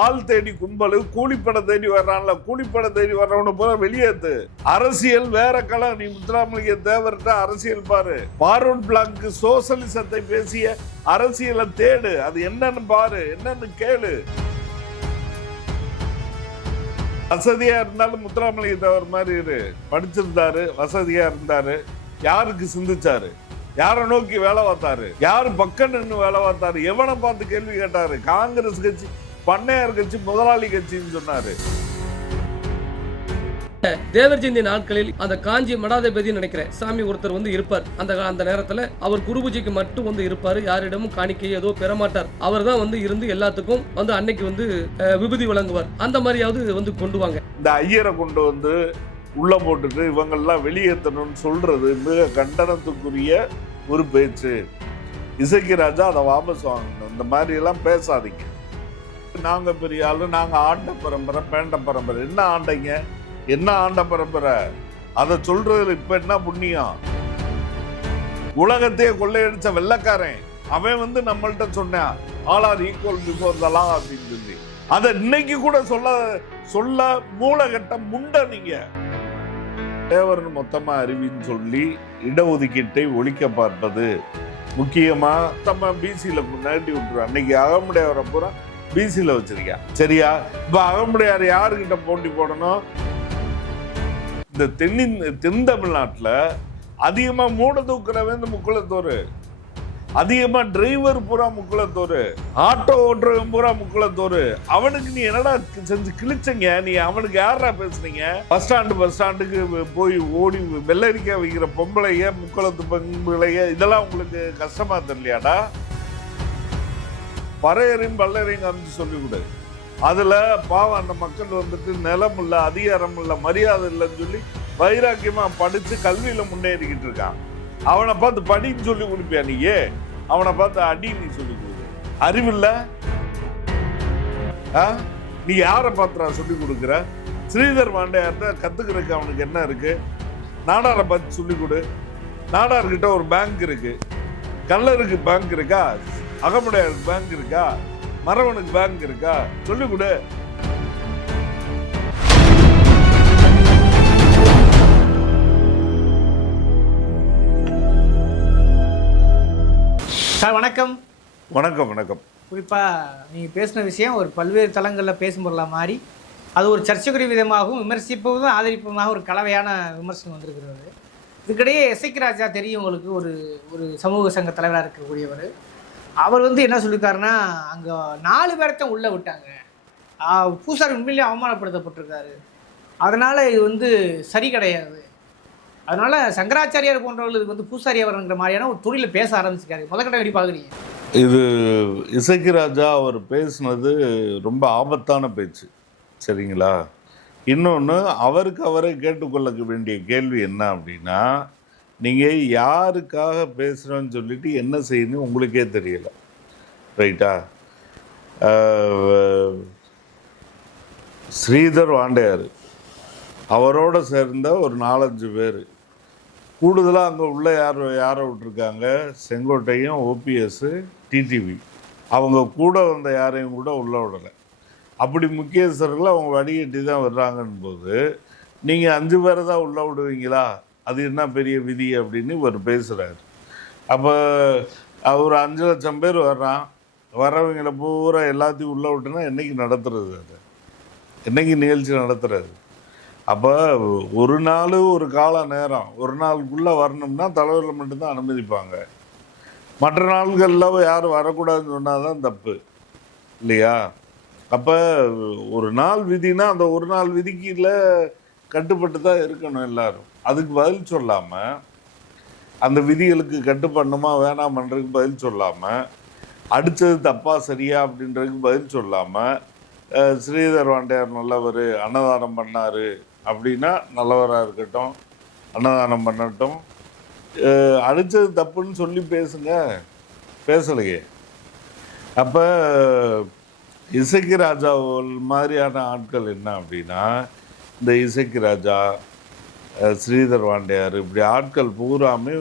ஆள் தேடி கும்பலு கூலிப்பட தேடி வர்றான்ல கூலிப்பட தேடி வர்றவனை போல வெளியேத்து அரசியல் வேற களம். நீ முத்துராமலிங்க தேவர்கிட்ட அரசியல் பாரு. பார்வன் பிளாக்கு சோசலிசத்தை பேசிய அரசியலை தேடு. அது என்னன்னு பாரு. என்னன்னு கேளு. வசதியா இருந்தாலும் முத்துராமலிங்க தேவர் மாதிரி இரு. படிச்சிருந்தாரு வசதியா இருந்தாரு. யாருக்கு சிந்திச்சாரு? யாரை நோக்கி வேலை பார்த்தாரு? யார் பக்கம் நின்று வேலை பார்த்தாரு? எவனை பார்த்து கேள்வி கேட்டாரு? காங்கிரஸ் கட்சி பண்ணையார் கட்சி முதலாளி கட்சின்னு சொன்னாரு. தேவர் ஜெயந்தி நாட்களில் அந்த காஞ்சி மடாதிபதி நினைக்கிறேன். சாமி ஒருத்தர் வந்து இருப்பார். அந்த அந்த நேரத்துல அவர் குரு பூஜைக்கு மட்டும் வந்து இருப்பாரு. யாரிடமும் காணிக்கை ஏதோ பெறமாட்டார். அவர் தான் வந்து இருந்து எல்லாத்துக்கும் வந்து அன்னைக்கு வந்து விபூதி வழங்குவார். அந்த மாதிரியாவது வந்து கொண்டு வாங்க. இந்த ஐயரை கொண்டு வந்து உள்ள போட்டுட்டு இவங்கெல்லாம் வெளியேற்றணும்னு சொல்றது மிக கண்டனத்துக்குரிய ஒரு பேச்சு. இசைக்கு ராஜா அதை வாபஸ் வாங்கணும். இந்த மாதிரி எல்லாம் பேசாதீங்க. நாங்க பெரிய ஆள் நாங்க ஆண்ட பரம்பரை பேண்ட பரம்பரை. என்ன ஆண்டைங்க? என்ன ஆண்ட பரம்பரை? அதை சொல்றதுல இப்ப என்ன புண்ணியம்? உலகத்தையே கொள்ளையடிச்ச வெள்ளக்காரன் அவன் வந்து நம்மள்ட்ட சொன்னான் all are equal before the அப்படின்னு சொல்லி. அதை இன்னைக்கு கூட சொல்ல சொல்ல மூலகட்டம் முண்ட நீங்க. தேவரன் மொத்தமா அறிவின்னு சொல்லி இடஒதுக்கீட்டை ஒழிக்க பார்ப்பது முக்கியமா நம்ம பிசியில முன்னாடி விட்டுருவோம் அன்னைக்கு அகமுடையவரை பூரா பிசியில் வச்சிருக்கியா? சரியா? இப்போ அகமுடையார் யாருக்கிட்ட போட்டி போடணும்? இந்த தென்னின் தென் தமிழ்நாட்டில் அதிகமாக மூட தூக்குறவன் இந்த முக்குளத்தோரு. அதிகமாக டிரைவர் பூரா முக்குளத்தோரு. ஆட்டோ ஓட்டுறவன் பூரா முக்குளத்தோரு. அவனுக்கு நீ என்னடா செஞ்சு கிழிச்சங்க? நீ அவனுக்கு யாரா பேசுனீங்க? பஸ் ஸ்டாண்டு பஸ் ஸ்டாண்டுக்கு போய் ஓடி வெள்ளரிக்காய் வைக்கிற பொம்பளைய முக்குளத்து பொம்பளைய இதெல்லாம் உங்களுக்கு கஷ்டமாக தெரியலையாடா? பறையறையும் பல்லறையும் காமிச்சு சொல்லக்கூடாது கொடு பாவம் அந்த மக்கள் வந்துட்டு நிலம் இல்லை அதிகாரம் இல்லை மரியாதை இல்லைன்னு சொல்லி வைராக்கியமாக படித்து கல்வியில் முன்னேறிக்கிட்டு இருக்கான். அவனை பார்த்து படின்னு சொல்லி கொடுப்பியா நீயே அவனை பார்த்து அடி நீ சொல்லி கொடு அறிவில்ல? ஆ? நீ யாரை பார்த்துறா சொல்லி கொடுக்குற? ஸ்ரீதர் பாண்டியார்ட்ட கற்றுக்கிறதுக்கு அவனுக்கு என்ன இருக்குது நாடாரை பார்த்து சொல்லி கொடு. நாடார்கிட்ட ஒரு பேங்க் இருக்குது கல்லருக்கு பேங்க் இருக்கா? அகமுடையாருக்கு பேங்க் இருக்கா? மரவனுக்கு பேங்க் இருக்கா? சொல்லி கொடு. சார் வணக்கம். வணக்கம் வணக்கம். குறிப்பாக நீங்கள் பேசின விஷயம் ஒரு பல்வேறு தளங்களில் பேசும் பொருளாக மாறி அது ஒரு சர்ச்சைக்குரிய விதமாகவும் விமர்சிப்பதும் ஆதரிப்பதுமாக ஒரு கலவையான விமர்சனம் வந்திருக்கிறது. இதுக்கிடையே எஸ்ஐக்கு ராஜா தெரியும் உங்களுக்கு ஒரு ஒரு சமூக சங்க தலைவராக இருக்கக்கூடியவர். அவர் வந்து என்ன சொல்லியிருக்காருன்னா அங்கே நாலு பேர்த்த உள்ளே விட்டாங்க. பூசாரி உண்மையிலேயே அவமானப்படுத்தப்பட்டிருக்காரு. அதனால் இது வந்து சரி கிடையாது. அதனால் சங்கராச்சாரியார் போன்றவர்களுக்கு வந்து பூசாரி அவருங்கிற மாதிரியான ஒரு தொழிலில் பேச ஆரம்பிச்சிருக்காரு. முதற்கட்டம் எப்படி பார்க்குறீங்க. இது இசக்கி ராஜா அவர் பேசுனது ரொம்ப ஆபத்தான பேச்சு. சரிங்களா? இன்னொன்று அவருக்கு அவரை கேட்டுக்கொள்ள வேண்டிய கேள்வி என்ன அப்படின்னா நீங்கள் யாருக்காக பேசுகிறோன்னு சொல்லிட்டு என்ன செய்யணும் உங்களுக்கே தெரியல. ரைட்டா? ஸ்ரீதர் வாண்டையார். அவரோட சேர்ந்த ஒரு நாலஞ்சு பேர். கூடுதலாக அங்கே உள்ள யார் யாரை விட்டுருக்காங்க? செங்கோட்டையும் ஓபிஎஸ்ஸு டிடிவி அவங்க கூட வந்த யாரையும் கூட உள்ளே விடலை. அப்படி முக்கியஸ்தர்கள் அவங்க வடிகட்டி தான் வர்றாங்கன்னு போது நீங்கள் அஞ்சு பேரை தான் உள்ளே விடுவீங்களா? அது என்ன பெரிய விதி அப்படின்னு இவர் பேசுகிறார் அப்போ அவர் அஞ்சு லட்சம் பேர் வர்றான். வர்றவங்களை பூரா எல்லாத்தையும் உள்ளே விட்டுனா என்னைக்கு நடத்துறது அது? என்னைக்கு நிகழ்ச்சி நடத்துறது? அப்போ ஒரு நாள் ஒரு கால நேரம் ஒரு நாளுக்குள்ளே வரணும்னா தலைவர்கள் மட்டும்தான் அனுமதிப்பாங்க. மற்ற நாள்களில் யாரும் வரக்கூடாதுன்னு சொன்னால் தான் தப்பு. இல்லையா? அப்போ ஒரு நாள் விதினா அந்த ஒரு நாள் விதிக்குள்ள கட்டுப்பட்டு தான் இருக்கணும் எல்லாரும். அதுக்கு பதில் சொல்லாமல் அந்த விதிகளுக்கு கட்டுப்படணுமா வேணாமன்றதுக்கு பதில் சொல்லாமல் அடித்தது தப்பா சரியா அப்படின்றதுக்கு பதில் சொல்லாமல் ஸ்ரீதர் வாண்டையார் நல்லவர் அன்னதானம் பண்ணார் அப்படின்னா நல்லவராக இருக்கட்டும் அன்னதானம் பண்ணட்டும். அடித்தது தப்புன்னு சொல்லி பேசுங்க. பேசலையே. அப்போ இசைக்கு ராஜா மாதிரியான ஆட்கள் என்ன அப்படின்னா இந்த இசைக்கு ராஜா ஸ்ரீதர் வாண்டியார். இப்படி ஆட்கள் பூராமே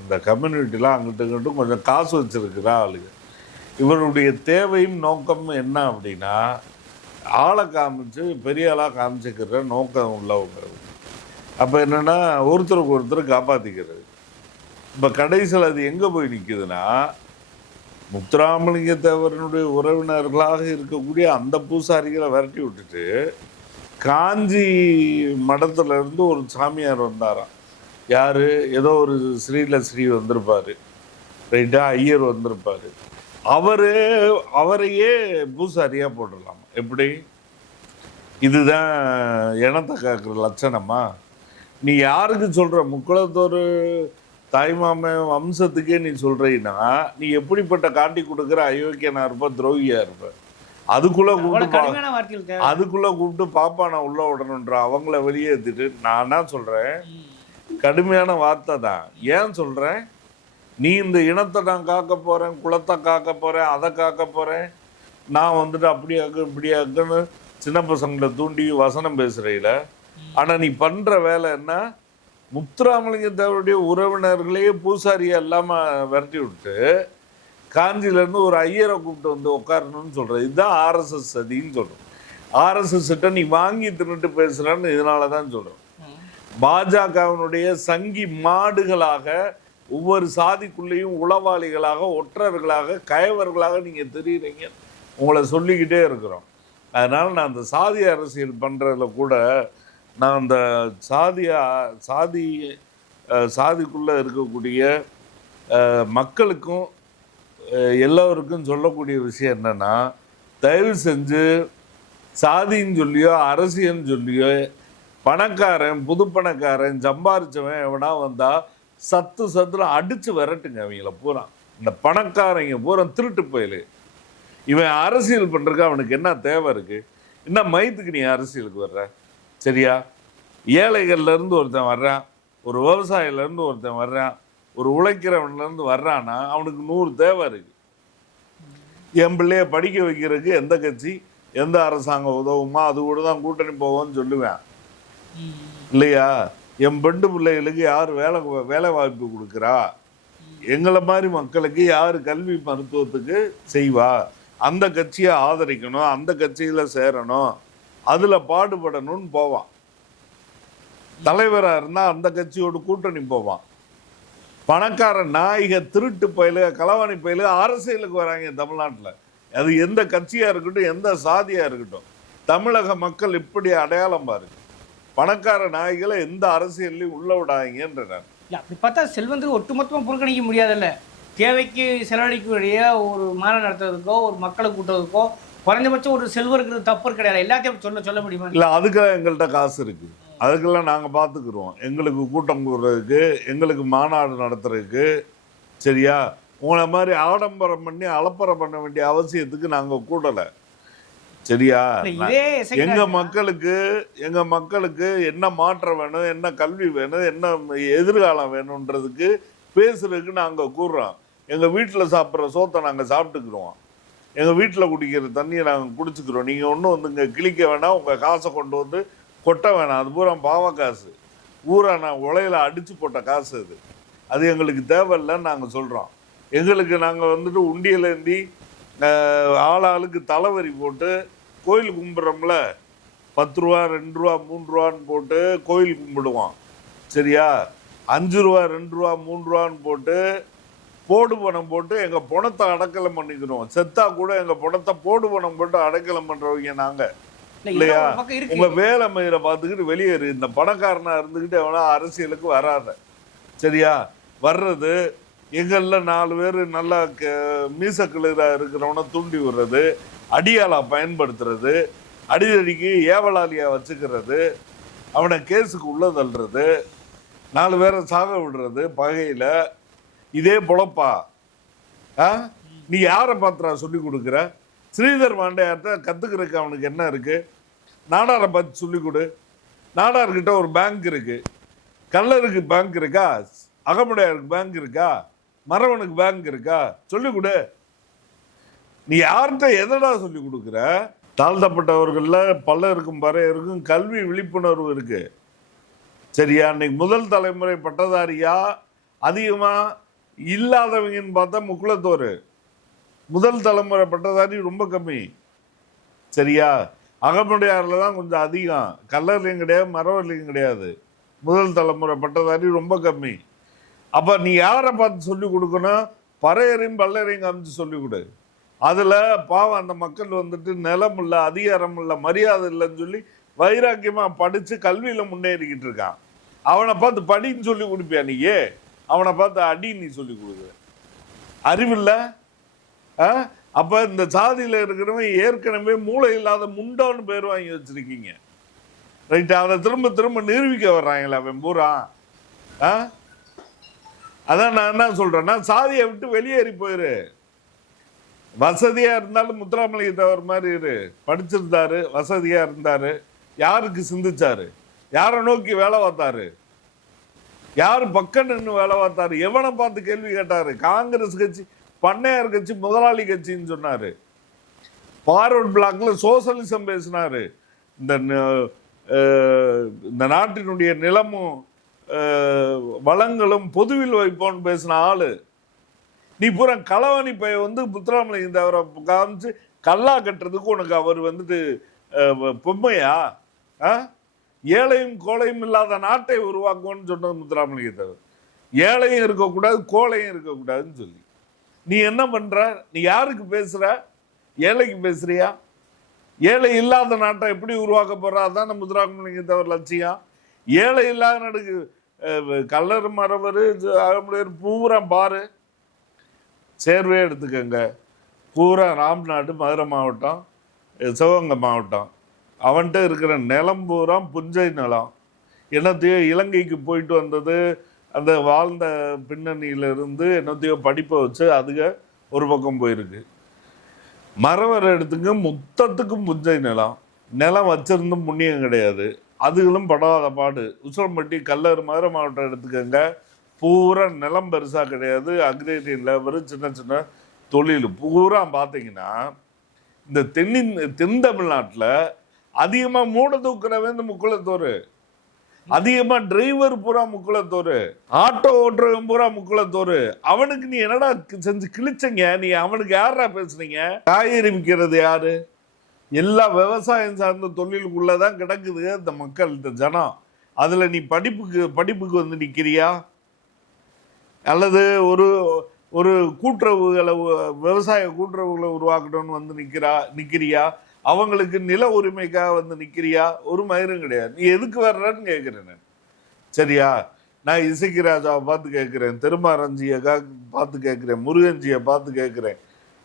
இந்த கம்யூனிட்டிலாம் அங்கிட்டு இங்கிட்டும் கொஞ்சம் காசு வச்சுருக்குறா ஆளுங்க. இவருடைய தேவையும் நோக்கமும் என்ன அப்படின்னா ஆளை காமிச்சு பெரிய ஆளாக காமிச்சிக்கிற நோக்கம் உள்ளவங்க அப்போ என்னென்னா ஒருத்தருக்கு ஒருத்தர் காப்பாற்றிக்கிறது இப்போ கடைசியில் அது எங்கே போய் நிற்குதுன்னா முத்துராமலிங்க தேவரனுடைய உறவினர்களாக இருக்கக்கூடிய அந்த பூசாரிகளை விரட்டி விட்டுட்டு காஞ்சி மடத்துல இருந்து ஒரு சாமியார் வந்தாராம். யார்? ஏதோ ஒரு ஸ்ரீல ஸ்ரீ வந்திருப்பார். ரைட்டா ஐயர் வந்திருப்பார். அவரு அவரையே பூசாரியாக போட்டுடலாம் எப்படி? இதுதான் இனத்தை காக்கிற லட்சணமா? நீ யாருக்கு சொல்கிற முக்குளத்தோரு தாய்மாம வம்சத்துக்கே நீ சொல்றீன்னா நீ எப்படிப்பட்ட காட்டி கொடுக்குற? அயோக்கியனா இருப்ப துரோகியா இருப்ப? அதுக்குள்ள கூப்பிட்டு அதுக்குள்ள கூப்பிட்டு பாப்பானை உள்ள விடணுன்ற அவங்கள வெளியேற்றிட்டு நான் என்ன சொல்றேன்? கடுமையான வார்த்தை தான். ஏன் சொல்றேன்? நீ இந்த இனத்தை நான் காக்க போறேன் குலத்தை காக்க போறேன் அதை காக்க போறேன். நான் வந்துட்டு அப்படியாக்கு இப்படியாக்குன்னு சின்ன பசங்களை தூண்டி வசனம் பேசுறீல ஆனா நீ பண்ற வேலை என்ன? முத்துராமலிங்க தேவருடைய உறவினர்களையே பூசாரியா இல்லாம விரட்டி விட்டு காஞ்சியிலேருந்து ஒரு ஐயரை கூப்பிட்டு வந்து உட்காரணும்னு சொல்கிறேன் இதுதான் ஆர்எஸ்எஸ் சதின்னு சொல்கிறோம் ஆர்எஸ்எஸ் நீ வாங்கி தின்னுட்டு பேசுகிறான்னு இதனால தான் சொல்கிறோம் பாஜகவினுடைய சங்கி மாடுகளாக ஒவ்வொரு சாதிக்குள்ளேயும் உளவாளிகளாக ஒற்றர்களாக கயவர்களாக நீங்கள் தெரியுறீங்க. உங்களை சொல்லிக்கிட்டே இருக்கிறோம். அதனால் நான் அந்த சாதி அரசியல் பண்ணுறதில் கூட நான் அந்த சாதியா சாதி சாதிக்குள்ளே இருக்கக்கூடிய மக்களுக்கும் எல்லோருக்கும் சொல்லக்கூடிய விஷயம் என்னன்னா தயவு செஞ்சு சாதின்னு சொல்லியோ அரசியல்னு சொல்லியோ பணக்காரன் புது பணக்காரன் சம்பாரிச்சவன் எவனா வந்தால் சத்து சத்துல அடித்து விரட்டுங்க அவங்கள பூரா. இந்த பணக்காரங்க பூரா திருட்டு போயிலு. இவன் அரசியல் பண்ணுறக்கு அவனுக்கு என்ன தேவை இருக்குது என்ன மயத்துக்கு நீ அரசியலுக்கு வர்ற? சரியா? ஏழைகள்லேருந்து ஒருத்தன் வர்றான் ஒரு விவசாயிலேருந்து ஒருத்தன் வர்றான் ஒரு உழைக்கிறவன்லேருந்து வர்றான்னா அவனுக்கு நூறு தேவை இருக்கு. என் பிள்ளைய படிக்க வைக்கிறதுக்கு எந்த கட்சி எந்த அரசாங்கம் உதவுமா? அது கூட தான் கூட்டணி போவோம்னு சொல்லுவேன். இல்லையா? என் பெண்டு பிள்ளைகளுக்கு யார் வேலை வேலை வாய்ப்பு கொடுக்குறா? எங்களை மாதிரி மக்களுக்கு யார் கல்வி மருத்துவத்துக்கு செய்வா? அந்த கட்சியை ஆதரிக்கணும் அந்த கட்சியில் சேரணும் அதில் பாடுபடணும்னு போவான். தலைவராக இருந்தால் அந்த கட்சியோட கூட்டணி போவான். பணக்கார நாய்க திருட்டு பயிலுக களவாணி பயிலுக அரசியலுக்கு வராங்க தமிழ்நாட்டுல. அது எந்த கட்சியா இருக்கட்டும் எந்த சாதியா இருக்கட்டும் தமிழக மக்கள் இப்படி அடையாளம் பாருங்க. பணக்கார நாய்களை எந்த அரசியல்லையும் உள்ள விடாதீங்கன்ற நான் இல்ல அப்படி பார்த்தா செல்வந்தர் ஒட்டுமொத்தமா புறக்கணிக்க முடியாதுல்ல. தேவைக்கு செலவழிக்கக்கூடிய ஒரு மாநாடு நடத்துறதுக்கோ ஒரு மக்களை கூட்டுறதுக்கோ குறைஞ்சபட்சம் ஒரு செல்வருக்கு தப்பு கிடையாது. எல்லாத்தையும் சொல்ல சொல்ல முடியுமா? இல்லை அதுக்கெல்லாம் எங்கள்கிட்ட காசு இருக்கு. அதுக்கெல்லாம் நாங்கள் பார்த்துக்குறோம் எங்களுக்கு கூட்டம் கூடுறதுக்கு எங்களுக்கு மாநாடு நடத்துறதுக்கு சரியா? உங்களை மாதிரி ஆடம்பரம் பண்ணி அலப்பறம் பண்ண வேண்டிய அவசியத்துக்கு நாங்கள் கூடலை சரியா? எங்க மக்களுக்கு எங்க மக்களுக்கு என்ன மாற்றம் வேணும் என்ன கல்வி வேணும் என்ன எதிர்காலம் வேணுன்றதுக்கு பேசுறதுக்கு நாங்க கூறுறோம் எங்க வீட்டுல சாப்பிட்ற சோத்தை நாங்க சாப்பிட்டுக்கிறோம். எங்க வீட்டுல குடிக்கிற தண்ணியை நாங்க குடிச்சுக்கிறோம். நீங்க ஒன்றும் வந்து இங்க கிழிக்க வேணாம். உங்க காசை கொண்டு வந்து கொட்ட வேணாம். அது பூரா பாவ காசு. ஊரா நான் உலையில் அடித்து போட்ட காசு அது. அது எங்களுக்கு தேவையில்லைன்னு நாங்கள் சொல்கிறோம் எங்களுக்கு நாங்கள் வந்துட்டு உண்டியிலேந்தி ஆள் ஆளுக்கு தலைவரி போட்டு கோயில் கும்பிட்றோம்ல. பத்து ரூபா ரெண்டு ரூபா மூணு ரூபான்னு போட்டு கோயில் கும்பிடுவோம். சரியா? அஞ்சு ரூபா ரெண்டு ரூபா மூணு ரூபான்னு போட்டு போடு பணம் போட்டு எங்கள் பணத்தை அடக்கலம் பண்ணிக்கிறோம் செத்தா கூட எங்கள் பணத்தை போடு பணம் போட்டு அடக்கலம் பண்ணுறவங்க நாங்கள் இல்லையா? உங்க வேலை மயிரை பார்த்துக்கிட்டு வெளியேறு இந்த பணக்காரனா இருந்துக்கிட்டு எவனா அரசியலுக்கு வராத. சரியா? வர்றது எங்கள்ல நாலு பேர் நல்லா க- மீசக்கிளரா இருக்கிறவனை தூண்டி விடுறது அடியாளா பயன்படுத்துறது அடிதடிக்கு ஏவலாளியா வச்சுக்கிறது அவனை கேஸுக்கு உள்ள தள்ளுறது நாலு பேரை சாக விடுறது பகையில. இதே பொழப்பா? ஆ? நீ யாரை பாத்திரா சொல்லி கொடுக்குற? ஸ்ரீதர் பாண்டியார்கிட்ட கற்றுக்கிறதுக்கு அவனுக்கு என்ன இருக்குது நாடாரை பார்த்து சொல்லி கொடு நாடார்கிட்ட ஒரு பேங்க் இருக்குது கல்லருக்கு பேங்க் இருக்கா? அகமுடையாருக்கு பேங்க் இருக்கா? மரவனுக்கு பேங்க் இருக்கா? சொல்லிக் கொடு நீ யார்கிட்ட எதடா சொல்லி கொடுக்குற? தாழ்த்தப்பட்டவர்கள்ல பலருக்கும் பறையருக்கும் கல்வி விழிப்புணர்வு இருக்குது சரியா? இன்னைக்கு முதல் தலைமுறை பட்டதாரியா? அதிகமாக இல்லாதவங்கன்னு பார்த்தா முக்குளத்தோர். முதல் தலைமுறை பட்டதாரி ரொம்ப கம்மி. சரியா? அகமுடையாரில் தான் கொஞ்சம் அதிகம். கல்லர்லையும் கிடையாது மரவர்லையும் கிடையாது. முதல் தலைமுறை பட்டதாரி ரொம்ப கம்மி. அப்போ நீ யாரை பார்த்து சொல்லி கொடுக்கணும்? பறையரையும் பல்லரையும் காமிச்சு சொல்லி கொடு. அதில் பாவம் அந்த மக்கள் வந்துட்டு நிலம் இல்லை அதிகாரம் இல்லை மரியாதை இல்லைன்னு சொல்லி வைராக்கியமாக படித்து கல்வியில் முன்னேறிக்கிட்டு இருக்கான். அவனை பார்த்து படின்னு சொல்லி கொடுப்பியா நீயே? அவனை பார்த்து அடி நீ சொல்லி கொடுக்குற அறிவில்லை? அப்போ இந்த சாதியில் இருக்கிறவன் ஏற்கனவே மூளை இல்லாத முண்டோன்னு பேர் வாங்கி வச்சிருக்கீங்க. ரைட்டு அதை திரும்ப திரும்ப நிரூபிக்க வர்றாங்களே அவன் பூரா. ஆ? அதான் நான் என்ன சொல்கிறேன்னா சாதியை விட்டு வெளியேறி போயிரு. வசதியாக இருந்தாலும் முத்துராமலிங்க தவிர மாதிரி இரு. படிச்சிருந்தாரு வசதியாக இருந்தார். யாருக்கு சிந்திச்சாரு? யாரை நோக்கி வேலை பார்த்தாரு? யார் பக்கம் நின்று வேலை பார்த்தாரு? எவனை பார்த்து கேள்வி கேட்டாரு? காங்கிரஸ் கட்சி பண்ணையார் கட்சி முதலாளி கட்சின்னு சொன்னாரு. ஃபார்வர்ட் பிளாக்ல சோசலிசம் பேசினாரு. இந்த இந்த நாட்டினுடைய நிலமும் வளங்களும் பொதுவில் வைப்போம்னு பேசின ஆளு. நீ பூரா களவாணி பைய வந்து புத்தராமலிங்க அவரை காமிச்சு கல்லா கட்டுறதுக்கு உனக்கு அவர் வந்துட்டு பொம்மையா? ஆ? ஏழையும் கோழையும் இல்லாத நாட்டை உருவாக்குவோன்னு சொன்னது முத்துராமலிங்க தேவர். ஏழையும் இருக்கக்கூடாது கோழையும் இருக்கக்கூடாதுன்னு சொல்லி. நீ என்ன பண்ற? நீ யாருக்கு பேசுற? ஏழைக்கு பேசுறியா? ஏழை இல்லாத நாட்டை எப்படி உருவாக்க போறா? அதான் நம்ம முத்துராமலிங்க தவிர லட்சியம். ஏழை இல்லாத நாடுக்கு கல்லர் மரவர் அகமுடையர் பூரா பாரு. சேர்வே எடுத்துக்கங்க. பூரா ராம்நாடு மதுரை மாவட்டம் சிவகங்கை மாவட்டம். அவன்கிட்ட இருக்கிற நிலம் பூரா புஞ்சை நிலம். என்னத்தையும் இலங்கைக்கு போயிட்டு வந்தது அந்த வாழ்ந்த பின்னணியிலிருந்து என்னத்தையோ படிப்பை வச்சு அதுக ஒரு பக்கம் போயிருக்கு. மரவர் எடுத்துங்க முத்தத்துக்கும் புஞ்சை நிலம். நிலம் வச்சிருந்தும் புண்ணியம் கிடையாது. அதுகளும் படாத பாடு. உசுரம்பட்டி கல்லர் மதுரை மாவட்டம் எடுத்துக்கோங்க. பூரா நிலம் பெருசாக கிடையாது. அக்ரேரியன் லேபரு சின்ன சின்ன தொழில். பூரா பார்த்தீங்கன்னா இந்த தென்னின் தென் தமிழ்நாட்டில் அதிகமாக மூட தூக்குறவன் இந்த முக்குளத்தோர். அதிகமா டிரைவர் பூரா முக்குளத்தோரு. ஆட்டோ ஓட்டுறவன் பூரா முக்குளத்தோரு. அவனுக்கு நீ என்னடா செஞ்சு கிழிச்சங்க? நீ அவனுக்கு யாரா பேசுனீங்க? காய்கறி விற்கிறது யாரு? எல்லா விவசாயம் சார்ந்த தொழிலுக்குள்ளதான் கிடக்குது இந்த மக்கள் இந்த ஜனம். அதுல நீ படிப்புக்கு படிப்புக்கு வந்து நிக்கிறியா? அல்லது ஒரு ஒரு கூட்டுறவுகளை விவசாய கூட்டுறவுகளை உருவாக்கணும்னு வந்து நிக்கிறா நிக்கிறியா? அவங்களுக்கு நில உரிமைக்காக வந்து நிற்கிறியா ஒரு மயிரும் கிடையாது. நீ எதுக்கு வர்றன்னு கேட்குறேன் நான். சரியா? நான் இசைக்கு ராஜாவை பார்த்து கேட்குறேன் திருமாரஞ்சியை பார்த்து கேட்குறேன் முருகஞ்சியை பார்த்து கேட்குறேன்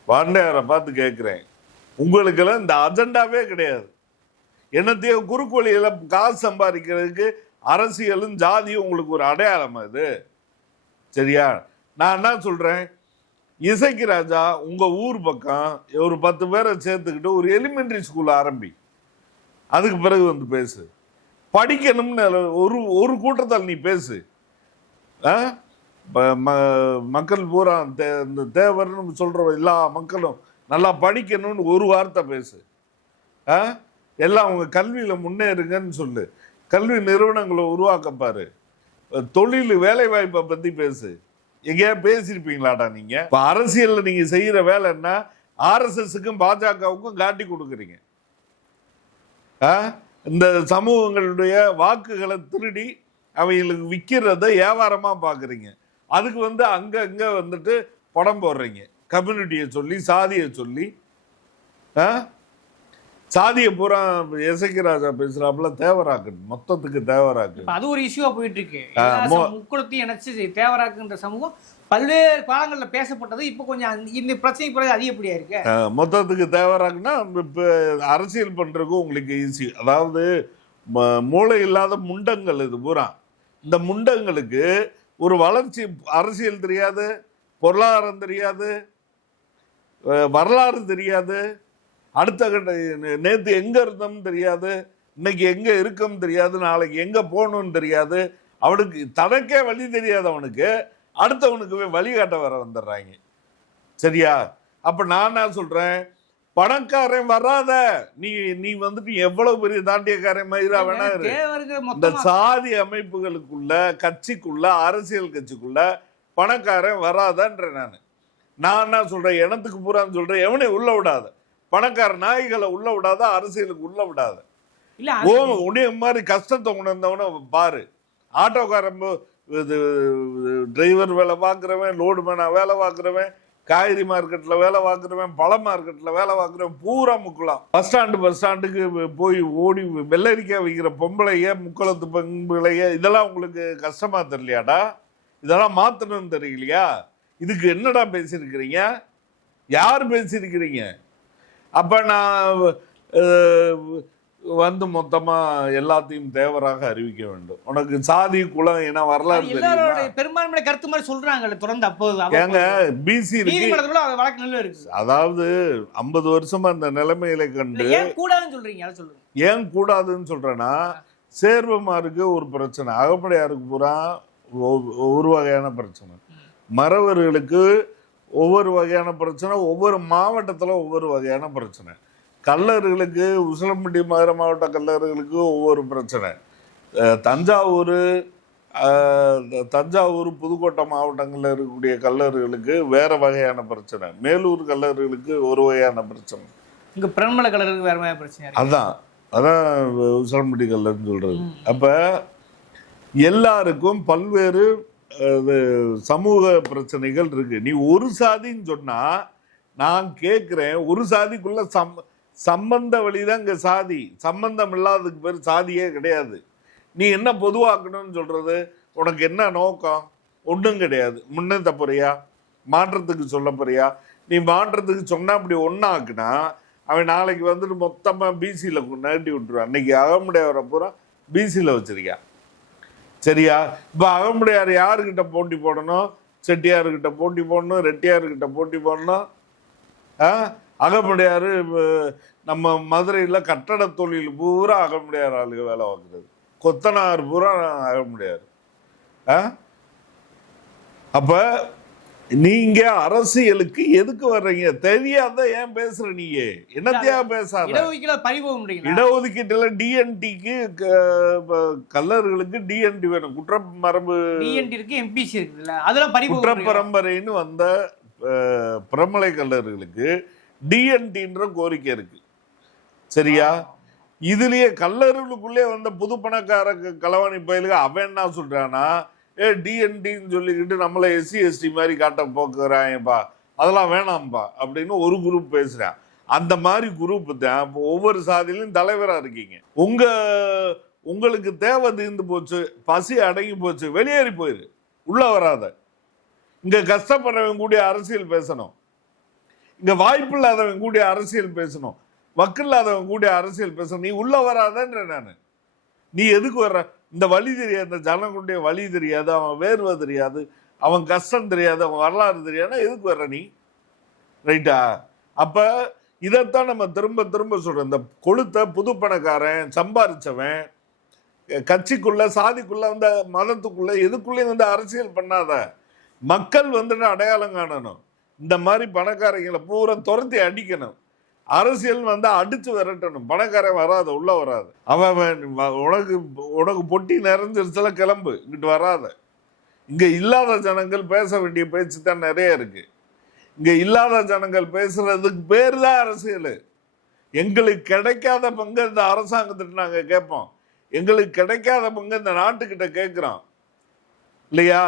வாண்டையாரை பார்த்து கேட்குறேன் உங்களுக்கெல்லாம் இந்த அஜெண்டாவே கிடையாது. என்னத்தையோ குறுக்கு வழியில் காசு சம்பாதிக்கிறதுக்கு அரசியலும் ஜாதியும் உங்களுக்கு ஒரு அடையாளம் அது. சரியா? நான் என்ன சொல்கிறேன் இசைக்கு ராஜா உங்கள் ஊர் பக்கம் ஒரு பத்து பேரை சேர்த்துக்கிட்டு ஒரு எலிமெண்ட்ரி ஸ்கூல் ஆரம்பி. அதுக்கு பிறகு வந்து பேசு. படிக்கணும்னு ஒரு ஒரு கூட்டத்தால் நீ பேசு. ஆ? ப- ம- மக்கள் பூரா தே- இந்த தேவர்னு சொல்கிற எல்லா மக்களும் நல்லா படிக்கணும்னு ஒரு வார்த்தை பேசு. ஆ? எல்லாம் அவங்க கல்வியில் முன்னேறுங்கன்னு சொல்லு. கல்வி நிறுவனங்களை உருவாக்கப்பாரு தொழில் வேலைவாய்ப்பை பற்றி பேசு. எங்கேயா பேசியிருப்பீங்களாடா நீங்க? இப்ப அரசியல்ல நீங்க செய்யற வேலை என்ன ஆர்எஸ்எஸ்க்கும் பாஜகவுக்கும் காட்டி கொடுக்குறீங்க. ஆ? இந்த சமூகங்களுடைய வாக்குகளை திருடி அவைகளுக்கு விற்கிறத வியாபாரமாக பார்க்குறீங்க அதுக்கு வந்து அங்கே அங்கே வந்துட்டு படம் போடுறீங்க. கம்யூனிட்டியை சொல்லி சாதியை சொல்லி. ஆ? சாதியை பூரா எசைக்கு ராஜா பேசுறாப்புல தேவராக்கு மொத்தத்துக்கு தேவராக்கு. அது ஒரு இஷ்யூவா போயிட்டு இருக்கு முக்குளத்தையும் இணைச்சு தேவராக்குன்ற சமூகம் பல்வேறு காலங்கள்ல பேசப்பட்டது. இப்போ கொஞ்சம் இந்த பிரச்சனைக்கு பிறகு அதிகப்படியா இருக்கு? மொத்தத்துக்கு தேவராக்குன்னா இப்போ அரசியல் பண்றதுக்கு உங்களுக்கு ஈஸி அதாவது மூளை இல்லாத முண்டங்கள் இது பூரா. இந்த முண்டங்களுக்கு ஒரு வளர்ச்சி அரசியல் தெரியாது பொருளாதாரம் தெரியாது வரலாறு தெரியாது. அடுத்த கட்ட நேற்று எங்க இருந்தோம்னு தெரியாது இன்னைக்கு எங்க இருக்கோம் தெரியாது நாளைக்கு எங்க போகணும்னு தெரியாது. அவனுக்கு தனக்கே வழி தெரியாது அவனுக்கு. அடுத்தவனுக்கு வழிகாட்ட வர வந்துடுறாங்க. சரியா? அப்ப நான் என்ன சொல்றேன்? பணக்காரன் வராத. நீ நீ வந்துட்டு எவ்வளவு பெரிய தாண்டியக்காரன் மயிரா வேணா இந்த சாதி அமைப்புகளுக்குள்ள கட்சிக்குள்ள அரசியல் கட்சிக்குள்ள பணக்காரன் வராதன்ற நான். நான் என்ன சொல்றேன்? எனத்துக்கு பூரான்னு சொல்றேன். எவனை உள்ள விடாத. பணக்கார நாய்களை உள்ள விடாத அரசியலுக்கு உள்ள விடாத. இல்ல ஓ உன்னைய மாதிரி கஷ்டத்தை உணர்ந்தவன பாரு. ஆட்டோக்காரன் இது டிரைவர் வேலை பார்க்குறவன் லோடு மேனா வேலை பார்க்குறவன் காய்கறி மார்க்கெட்டில் வேலை பார்க்குறவன் பழ மார்க்கெட்டில் வேலை பார்க்குறவன் பூரா முக்கலாம். பஸ் ஸ்டாண்டு பஸ் ஸ்டாண்டுக்கு போய் ஓடி வெள்ளரிக்காய் விற்கிற பொம்பளைய முக்குளத்து பொம்பளைய இதெல்லாம் உங்களுக்கு கஷ்டமா தெரியலையாடா? இதெல்லாம் மாற்றணும்னு தெரியலையா? இதுக்கு என்னடா பேசியிருக்கிறீங்க? யார் பேசியிருக்கிறீங்க? அப்போ நான் வந்து மொத்தமா எல்லாத்தையும் தேவராக அறிவிக்க வேண்டும். உனக்கு சாதி குலம் என வரலாறு பெரும்பான்மையான கருத்து மாதிரி சொல்றாங்கல்ல தொடர்ந்து அப்போது ஏங்க. பிசி இருக்கு. அதாவது ஐம்பது வருஷமா இந்த நிலைமையில கண்டு ஏன் கூடாதுன்னு சொல்றீங்க? சொல்லுங்க. ஏன் கூடாதுன்னு சொல்றேன்னா சேர்வமாருக்கு ஒரு பிரச்சனை அகப்படையாருக்கு பூரா ஒரு வகையான பிரச்சனை. மறவர்களுக்கு ஒவ்வொரு வகையான பிரச்சனை ஒவ்வொரு மாவட்டத்தில் ஒவ்வொரு வகையான பிரச்சனை. கல்லர்களுக்கு உசிலம்பட்டி மதுரை மாவட்ட கல்லர்களுக்கு ஒவ்வொரு பிரச்சனை. தஞ்சாவூர் தஞ்சாவூர் புதுக்கோட்டை மாவட்டங்களில் இருக்கக்கூடிய கல்லர்களுக்கு வேற வகையான பிரச்சனை. மேலூர் கல்லர்களுக்கு ஒரு வகையான பிரச்சனை. இங்க பிரண்மலை கலருக்கு வேற மாதிரி பிரச்சனை இருக்கு? அதான். அதான் உசிலம்பட்டி கல்லர்னு சொல்றது. ம். அப்ப எல்லாருக்கும் பல்வேறு சமூக பிரச்சனைகள் இருக்கு. நீ ஒரு சாதின்னு சொன்னால் நான் கேட்குறேன் ஒரு சாதிக்குள்ள சம் சம்பந்த வழிதான் இங்கே சாதி. சம்பந்தம் இல்லாததுக்கு பேர் சாதியே கிடையாது. நீ என்ன பொதுவாக்கணும்னு சொல்கிறது உனக்கு என்ன நோக்கம்? ஒன்றும் கிடையாது. முன்னே தப்புறியா மாற்றத்துக்கு சொல்ல போறியா? நீ மாற்றத்துக்கு சொன்னால் அப்படி ஒன்றாக்குனா அவன் நாளைக்கு வந்துட்டு மொத்தமாக பிசியில் நகட்டி விட்டுருவான். அன்னைக்கு அகமுடையவரை பூரா பிசியில் வச்சுருக்கியா சரியா? இப்போ அகமுடையார் யாருக்கிட்ட போட்டி போடணும்? செட்டியார்கிட்ட போட்டி போடணும்? ரெட்டியார்கிட்ட போட்டி போடணும்? ஆ? அகமுடையார் நம்ம மதுரையில் கட்டட தொழில் பூரா அகமுடையார் ஆளுக வேலை பார்க்குறது கொத்தனார் பூரா அகமுடையார். ஆ? நீங்க அரசியலுக்கு எதுக்கு வர்றீங்க? தெரியாத ஏன் பேசுற நீங்க என்னத்தையா பேசாத? இடஒதுக்கீட்டுல டிஎன்டிக்கு கல்லர்களுக்கு டிஎன்டி வேணும். குற்ற மரபு டிஎன்டி இருக்கு எம்பிசி இருக்குல்ல அதெல்லாம் பறிபோக குற்ற? பரம்பரைன்னு வந்த பிரமலை கல்லர்களுக்கு டிஎன்டின்ற கோரிக்கை இருக்கு. சரியா? இதுலயே கல்லர்களுக்குள்ளே வந்த புது பணக்கார க- களவாணி பயலுக்கு அவன் என்ன சொல்றானா ஏ டிஎன்டின்னு சொல்லிக்கிட்டு நம்மளை எஸ்சி எஸ்டி மாதிரி காட்ட போக்குறாங்கப்பா அதெல்லாம் வேணாம்ப்பா அப்படின்னு ஒரு குரூப் பேசுகிறேன் அந்த மாதிரி குரூப் தான். இப்போ ஒவ்வொரு சாதியிலும் தலைவராக இருக்கீங்க. உங்கள் உங்களுக்கு தேவை தீர்ந்து போச்சு பசி அடங்கி போச்சு வெளியேறி போயிரு. உள்ள வராத. இங்கே கஷ்டப்படுறவங்க கூடிய அரசியல் பேசணும். இங்கே வாய்ப்பு இல்லாதவங்க கூடிய அரசியல் பேசணும். வக்கு இல்லாதவங்க கூடிய அரசியல் பேசணும். நீ உள்ள வராதன்ற நான். நீ எதுக்கு வர்ற? இந்த வழி தெரியாது இந்த ஜனங்களுடைய வழி தெரியாது அவன் வேர்வை தெரியாது அவன் கஷ்டம் தெரியாது அவன் வரலாறு தெரியாதுன்னா எதுக்கு வர்ற நீ? ரைட்டா அப்போ இதைத்தான் நம்ம திரும்ப திரும்ப சொல்கிறோம் இந்த கொளுத்த புது பணக்காரன் சம்பாரிச்சவன் கட்சிக்குள்ள சாதிக்குள்ள வந்து மதத்துக்குள்ள எதுக்குள்ளேயும் வந்து அரசியல் பண்ணாத. மக்கள் வந்துட்டு அடையாளம் காணணும். இந்த மாதிரி பணக்காரங்களை பூரா துரத்தி அடிக்கணும். அரசியல் வந்து அடித்து விரட்டணும். பணக்காரன் வராத உள்ளே வராது. அவன் உனக்கு உனக்கு பொட்டி நிறைஞ்சிருச்சில கிளம்பு. இங்கிட்டு வராத. இங்கே இல்லாத ஜனங்கள் பேச வேண்டிய பேச்சு தான் நிறைய இருக்கு. இங்கே இல்லாத ஜனங்கள் பேசுறதுக்கு பேர் தான் அரசியல். எங்களுக்கு கிடைக்காத பங்கு இந்த அரசாங்கத்திட்ட நாங்கள் கேட்போம். எங்களுக்கு கிடைக்காத பங்கு இந்த நாட்டுக்கிட்ட கேட்குறோம். இல்லையா?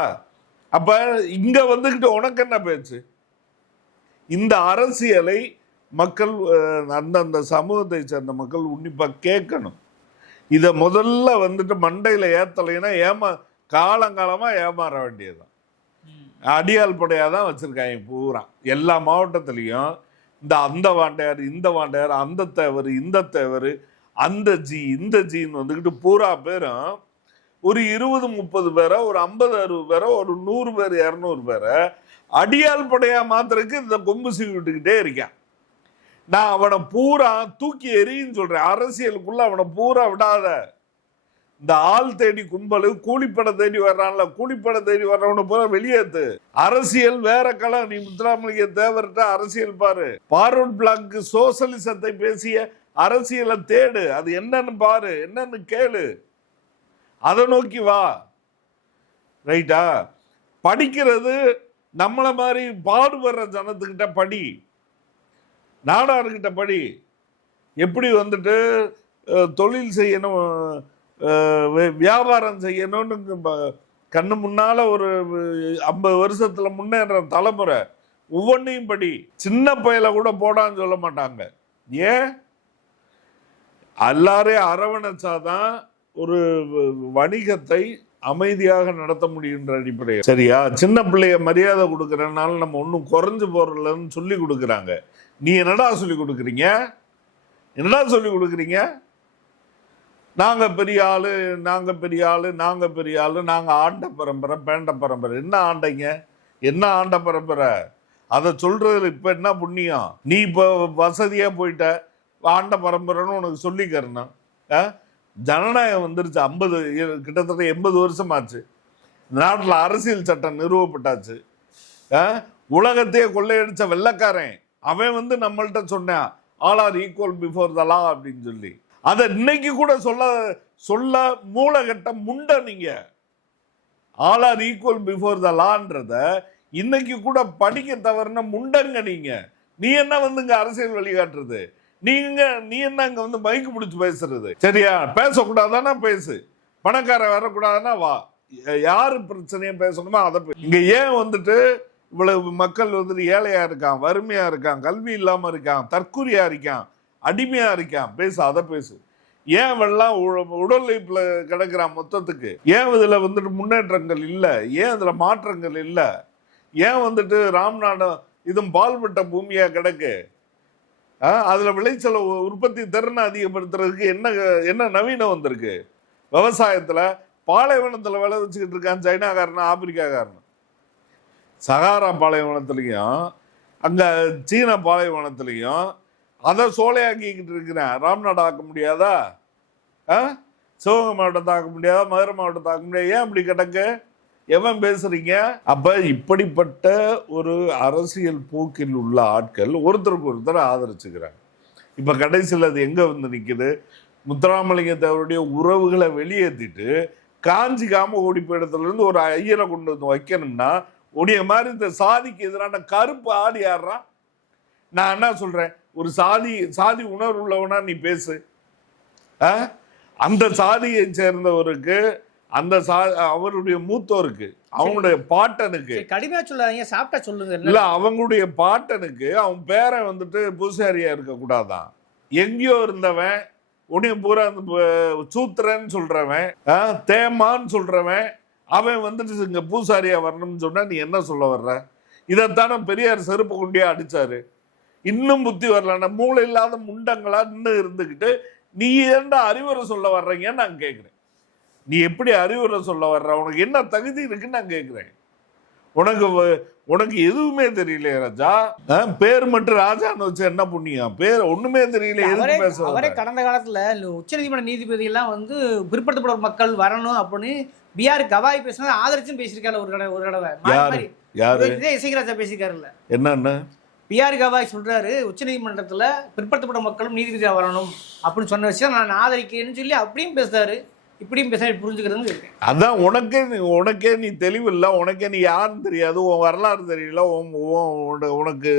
அப்போ இங்கே வந்துக்கிட்டு உனக்கு என்ன பேச்சு? இந்த அரசியலை மக்கள் அந்தந்த சமூகத்தை சேர்ந்த மக்கள் உன்னிப்பா கேட்கணும். இதை முதல்ல வந்துட்டு மண்டையில ஏத்தலைன்னா ஏமா காலங்காலமா ஏமாற வேண்டியதுதான். அடியால் படையாக தான் வச்சுருக்காங்க பூரா. எல்லா மாவட்டத்துலேயும் இந்த அந்த வாண்டையார் இந்த வாண்டையார் அந்த தேவர் இந்த தேவர் அந்த ஜி இந்த ஜின்னு வந்துக்கிட்டு பூரா பேரும் ஒரு இருபது முப்பது பேரை ஒரு ஐம்பது அறுபது பேரை ஒரு நூறு பேர் இரநூறு பேரை அடியால் படையாக மாத்துறதுக்கு இந்த கொம்பு சீவி விட்டுக்கிட்டே இருக்கேன். நான் அவனை பூரா தூக்கி எறின்னு சொல்றேன். அரசியலுக்குள்ள அவனை பூரா விடாத. இந்த ஆள் தேடி கும்பலு கூலிப்படை தேடி வர்றான்ல கூலிப்படை தேடி வர்றவனை பூரா வெளியேத்து அரசியல் வேற களம். நீ முத்துராமலிங்க தேவர்கிட்ட அரசியல் பாரு. பார்வன் பிளாக்கு சோசலிசத்தை பேசிய அரசியலை தேடு. அது என்னன்னு பாரு. என்னன்னு கேளு. அதை நோக்கி வா. ரைட்டா? படிக்கிறது நம்மளை மாதிரி பாடுபடுற ஜனத்துக்கிட்ட படி. நாடார்கிட்ட படி எப்படி வந்துட்டு தொழில் செய்யணும் வியாபாரம் செய்யணும்னு கண்ணு முன்னால ஒரு ஐம்பது வருஷத்தில் முன்னேற தலைமுறை ஒவ்வொன்றையும் படி சின்ன பையல கூட போடான்னு சொல்ல மாட்டாங்க. ஏன்? எல்லாரையும் அரவணைச்சாதான் ஒரு வணிகத்தை அமைதியாக நடத்த முடியுன்ற அடிப்படையில். சரியா? சின்ன பிள்ளைய மரியாதை கொடுக்குறனால நம்ம ஒன்றும் குறைஞ்சு போறலன்னு சொல்லி கொடுக்குறாங்க. நீ என்னடா சொல்லி கொடுக்குறீங்க? என்னடா சொல்லி கொடுக்குறீங்க? நாங்கள் பெரிய ஆள் நாங்கள் பெரிய ஆள் நாங்கள் பெரிய ஆளு நாங்கள் ஆண்ட பரம்பரை பேண்ட பரம்பரை. என்ன ஆண்டைங்க? என்ன ஆண்ட பரம்பரை? அதை சொல்கிறதுல இப்போ என்ன புண்ணியம்? நீ இப்போ வசதியாக போயிட்ட ஆண்ட பரம்பரைன்னு உனக்கு சொல்லிக்கிறணும் ஜனநாயகம் வந்துருச்சு. ஐம்பது கிட்டத்தட்ட எண்பது வருஷம் ஆச்சு நாட்டில் அரசியல் சட்டம் நிறுவப்பட்டாச்சு. உலகத்தையே கொள்ளையடித்த வெள்ளைக்காரன். அவன் வந்து நம்மள்கிட்ட சொன்னான் all are equal before the law அப்படின்னு சொல்லி. அதை இன்னைக்கு கூட சொல்ல சொல்ல மூலகட்டம் முண்டை நீங்க. All are equal before the லான்றத இன்னைக்கு கூட படிக்க தவறுனா முண்டங்க நீங்க. நீ என்ன வந்து இங்க அரசியல் வழிகாட்டுறது? நீங்க நீ என்ன இங்க வந்து மைக்கு பிடிச்சி பேசுறது? சரியா? பேசக்கூடாதானா? பேசு. பணக்காரன் வரக்கூடாதுன்னா வா. யாரு பிரச்சனையை பேசணுமோ அதை இங்க ஏன் வந்துட்டு இவ்வளவு மக்கள் வந்துட்டு ஏழையாக இருக்கான் வறுமையாக இருக்கான் கல்வி இல்லாமல் இருக்கான் தற்கூரியா இருக்கான் அடிமையாக இருக்கான். பேசு அதை பேசு. ஏன் இவெல்லாம் உ- உடல் உழைப்புல கிடக்குறான் மொத்தத்துக்கு? ஏன் இதில் வந்துட்டு முன்னேற்றங்கள் இல்லை? ஏன் இதில் மாற்றங்கள் இல்லை? ஏன் வந்துட்டு ராம்நாடம் இதுவும் பால்பட்ட பூமியாக கிடக்கு? அதில் அதுல விளைச்சலை உற்பத்தி திறனை அதிகப்படுத்துறதுக்கு என்ன என்ன நவீனம் வந்திருக்கு? விவசாயத்தில் பாலைவனத்தில் விளை விளைவிச்சுக்கிட்டு இருக்கான் சைனாக்காரன் ஆப்பிரிக்காக்காரன். சகாரா பாலைவனத்துலேயும் அங்கே சீன பாலைவனத்துலேயும் அதை சோலையாக்கிக்கிட்டு இருக்கிறேன் ராம்நாடு ஆக்க முடியாதா? ஆ? சிவகங்கை மாவட்டத்தை ஆக்க முடியாதா? மதுரை மாவட்டத்தை தாக்க முடியாது? ஏன் இப்படி கிடக்கு? எவன் பேசுறீங்க? அப்ப இப்படிப்பட்ட ஒரு அரசியல் போக்கில் உள்ள ஆட்கள் ஒருத்தருக்கு ஒருத்தர் ஆதரிச்சுக்கிறாங்க. இப்ப கடைசியில் அது எங்க வந்து நிற்கிது முத்துராமலிங்க தேவருடைய உறவுகளை வெளியேற்றிட்டு காஞ்சிக்காம ஓடி போயிடத்துல இருந்து ஒரு ஐயரை கொண்டு வந்து வைக்கணும்னா உடைய மாதிரி இந்த சாதிக்கு எதிரான கருப்பு ஆடி ஆடுறான் நான் என்ன சொல்றேன்? ஒரு சாதி சாதி உணர்வு உள்ளவனா நீ பேசு? அந்த சாதியை சேர்ந்தவருக்கு அந்த சா அவருடைய மூத்தோருக்கு அவங்களுடைய பாட்டனுக்கு. கடுமையா சொல்லாதீங்க சாப்பிட்டா சொல்லுங்க இல்ல அவங்களுடைய பாட்டனுக்கு அவன் பேரன் வந்துட்டு பூசாரியா இருக்க கூடாதான். எங்கேயோ இருந்தவன் உன்னைய பூரா சூத்திரன்னு சொல்றவன் தேமான்னு சொல்றவன் அவன் வந்துட்டு இங்க பூசாரியா வரணும்னு சொன்னா நீ என்ன சொல்ல வர்ற? இதைத்தானே பெரியார் செருப்பு கொண்டே அடிச்சாரு. இன்னும் புத்தி வரலன்னா மூளை இல்லாத முண்டங்களா இன்னும் இருந்துக்கிட்டு நீ ஏன்டா அறிவுரை சொல்ல வர்றீங்கன்னு நான் கேட்குறேன் நீ எப்படி அறிவுரை சொல்ல வர்ற? உனக்கு என்ன தகுதி இருக்குன்னு நான் கேட்குறேன் உனக்கு உனக்கு எதுவுமே தெரியலையே ராஜா. பேர் மட்டும் ராஜான்னு வச்சு என்ன புண்ணியம்? பேர் ஒண்ணுமே தெரியல வர்ற? கடந்த காலத்துல உச்சநீதிமன்ற நீதிபதி எல்லாம் வந்து பிற்படுத்தப்பட்ட மக்கள் வரணும் அப்படின்னு பிஆர் கவாய் பேசினது ஆதரிச்சும் பேசியிருக்காரு ஒரு தடவை ஒரு தடவை. மாறி யாரு? இதே இசைக்கராஜா பேசியிருக்காருல்ல. என்னன்னு பிஆர் கவாய் சொல்றாரு உச்சநீதிமன்றத்துல பிற்படுத்தப்பட்ட மக்களும் நீதிபதியா வரணும் அப்படின்னு சொன்ன விஷயம் நான் ஆதரிக்கிறேன்னு சொல்லி அப்படியும் பேசுறாரு. இப்படியும் பேச புரிஞ்சுக்கிறதுன்னு இருக்கேன் அதான் உனக்கே நீ- உனக்கே நீ தெளிவில்லை உனக்கே நீ யாருன்னு தெரியாது உன் வரலாறு தெரியல உன் உன் உன- உனக்கு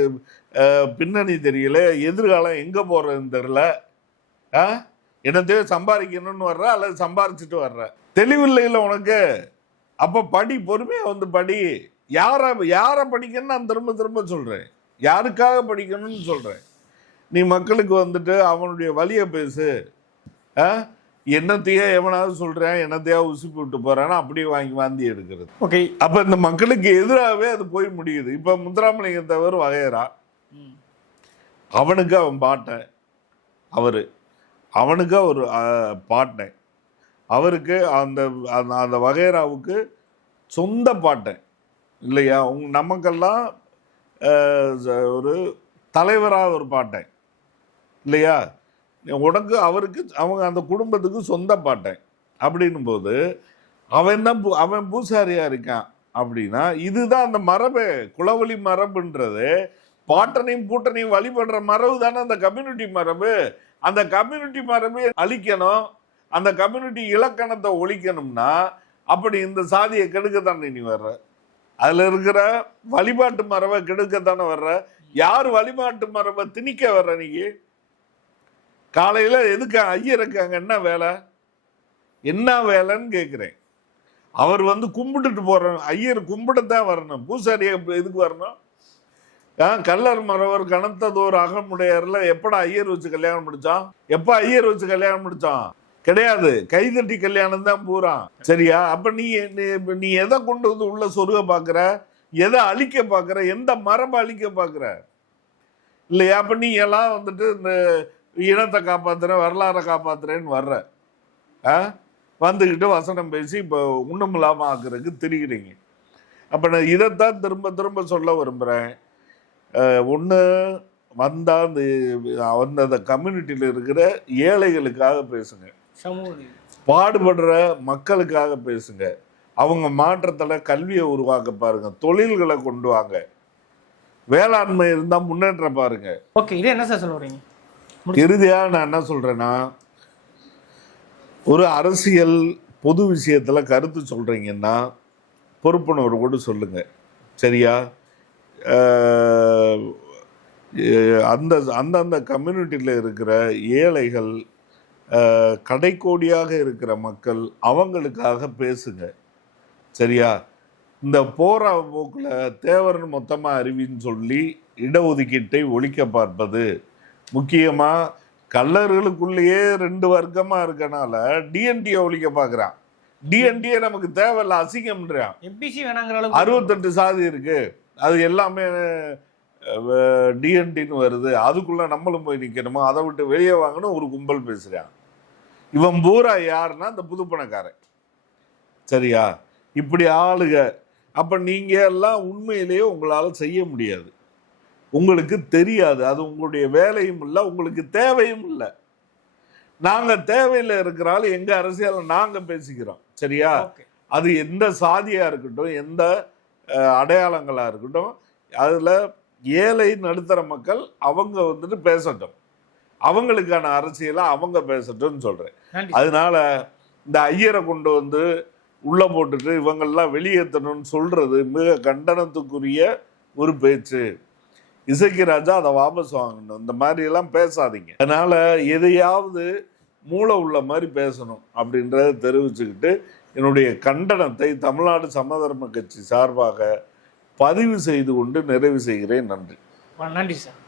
பின்னணி தெரியல எதிர்காலம் எங்க போறதுன்னு தெரியல. ஆ? என்னத்தையோ சம்பாதிக்கணும்னு வர்ற அல்லது சம்பாரிச்சிட்டு வர்ற? தெளிவில்லையில உனக்கு? அப்ப படி பொறுமையா வந்து படி. யாரை யாரை படிக்கணும்னு நான் திரும்ப திரும்ப சொல்றேன். யாருக்காக படிக்கணும்னு சொல்றேன். நீ மக்களுக்கு வந்துட்டு அவனுடைய வழியை பேசு. ஆ? என்னத்தையே எவனாவது சொல்றேன் என்னத்தையா உசுப்பி விட்டு போறான்னு அப்படியே வாங்கி வாந்தி எடுக்கிறது. ஓகே. அப்ப இந்த மக்களுக்கு எதிராகவே அது போய் முடியுது. இப்ப முத்துராமலிங்கம் தவிர வகையறா. அவனுக்கு அவன் பாட்டன் அவரு. அவனுக்கு ஒரு பாட்டன் அவருக்கு அந்த அந்த- அந்த வகைராவுக்கு சொந்த பாட்டேன் இல்லையா? உங் நமக்கெல்லாம் ஒரு தலைவராக ஒரு பாட்டேன் இல்லையா? உனக்கு அவருக்கு அவங்க அந்த குடும்பத்துக்கு சொந்த பாட்டேன் அப்படின்னும் போது அவன் தான் பூ- அவன் பூசாரியாக இருக்கான் அப்படின்னா இதுதான் அந்த மரபு குலவழி மரபுன்றது. பாட்டனையும் பூட்டனையும் வழிபடுற மரபு தானே அந்த கம்யூனிட்டி மரபு. அந்த கம்யூனிட்டி மரபு அழிக்கணும். அந்த கம்யூனிட்டி இலக்கணத்தை ஒழிக்கணும்னா அப்படி இந்த சாதியை கெடுக்கத்தானே நீ வர்ற? அதில் இருக்கிற வழிபாட்டு மரபை கெடுக்கத்தானே வர்ற? யார் வழிபாட்டு மரபை திணிக்க வர்ற நீங்க காலையில் எதுக்கு ஐயருக்காங்க என்ன வேலை? என்ன வேலைன்னு கேட்குறேன் அவர் வந்து கும்பிட்டுட்டு போகிற ஐயர் கும்பிடத்தான் வரணும். பூசாரியை எதுக்கு வரணும்? ஆ கல்லர் மரவர் கணத்ததோர் அகமுடையர்ல எப்படா ஐயர் வச்சு கல்யாணம் முடிச்சான்? எப்போ ஐயர் வச்சு கல்யாணம் முடிச்சான்? கிடையாது. கைதட்டி கல்யாணம் தான் பூரா. சரியா? அப்ப நீ நீ- நீ எதை கொண்டு வந்து உள்ள சொருக பாக்குற? எதை அழிக்க பாக்குற? எந்த மரபை அழிக்க பாக்குற? இல்லையா? அப்ப நீ எல்லாம் வந்துட்டு இந்த இனத்தை காப்பாத்துற வரலாறை காப்பாத்துறேன்னு வர்ற. ஆ? வந்துக்கிட்டு வசனம் பேசி இப்போ ஒன்றும் இல்லாமல் ஆக்குறதுக்கு திரிகிறீங்க அப்போ நான் இதைத்தான் திரும்ப திரும்ப சொல்ல விரும்புகிறேன் ஒன்று வந்தால் அந்த அந்த கம்யூனிட்டியில் இருக்கிற ஏழைகளுக்காக பேசுங்க. பாடுபடுற மக்களுக்காக பேசுங்க. அவங்க மாற்றத்தில் கல்வியை உருவாக்க பாருங்க. தொழில்களை கொண்டு வாங்க. வேளாண்மை இருந்தால் முன்னேற்றம் பாருங்க. ஓகே இது என்ன சார் சொல்ல வரீங்க இறுதியாக நான் என்ன சொல்கிறேன்னா ஒரு அரசியல் பொது விஷயத்தில் கருத்து சொல்கிறீங்கன்னா பொறுப்புணர்வு கூட சொல்லுங்கள் சரியா? அந்த அந்தந்த கம்யூனிட்டியில் இருக்கிற ஏழைகள் கடைக்கோடியாக இருக்கிற மக்கள் அவங்களுக்காக பேசுங்க. சரியா? இந்த போற போக்கில் தேவரன் மொத்தமாக அறிவின்னு சொல்லி இடஒதுக்கீட்டை ஒழிக்க பார்ப்பது. முக்கியமாக கல்லர்களுக்குள்ளேயே ரெண்டு வர்க்கமாக இருக்கனால டிஎன்டியை ஒழிக்க பார்க்குறான். டிஎன்டியே நமக்கு தேவையில்ல அசிங்கம்ன்றான். எம்பிசி வேணாங்கிற அளவுக்கு அறுபத்தெட்டு சாதி இருக்கு. அது எல்லாமே டிஎன்டின்னு வருது. அதுக்குள்ள நம்மளும் போய் நிற்கணுமா அதை விட்டு வெளியே வாங்கணும். ஒரு கும்பல் பேசுறான். இவன் பூரா யாருன்னா இந்த புது பணக்காரன் சரியா? இப்படி ஆளுக. அப்ப நீங்க எல்லாம் உண்மையிலேயே உங்களால செய்ய முடியாது. உங்களுக்கு தெரியாது. அது உங்களுடைய வேலையும் இல்லை உங்களுக்கு தேவையும் இல்லை. நாங்க தேவையில்லை இருக்கிறாலும் எங்க அரசியல நாங்க பேசிக்கிறோம். சரியா? அது எந்த சாதியா இருக்கட்டும் எந்த அஹ், அடையாளங்களா இருக்கட்டும் அதுல ஏழை நடுத்தர மக்கள் அவங்க வந்துட்டு பேசட்டும். அவங்களுக்கான அரசியலை அவங்க பேசட்டும்னு சொல்றேன். நன்றி அதனால இந்த ஐயரை கொண்டு வந்து உள்ள போட்டுட்டு இவங்கெல்லாம் வெளியேற்றணும்னு சொல்றது மிக கண்டனத்துக்குரிய ஒரு பேச்சு. இசைக்கு ராஜா அதை வாபஸ் வாங்கணும். இந்த மாதிரி எல்லாம் பேசாதீங்க. அதனால எதையாவது மூளை உள்ள மாதிரி பேசணும் அப்படின்றத தெரிவிச்சுக்கிட்டு என்னுடைய கண்டனத்தை தமிழ்நாடு சமதர்ம கட்சி சார்பாக பதிவு செய்து கொண்டு நிறைவு செய்கிறேன். நன்றி. நன்றி சார்.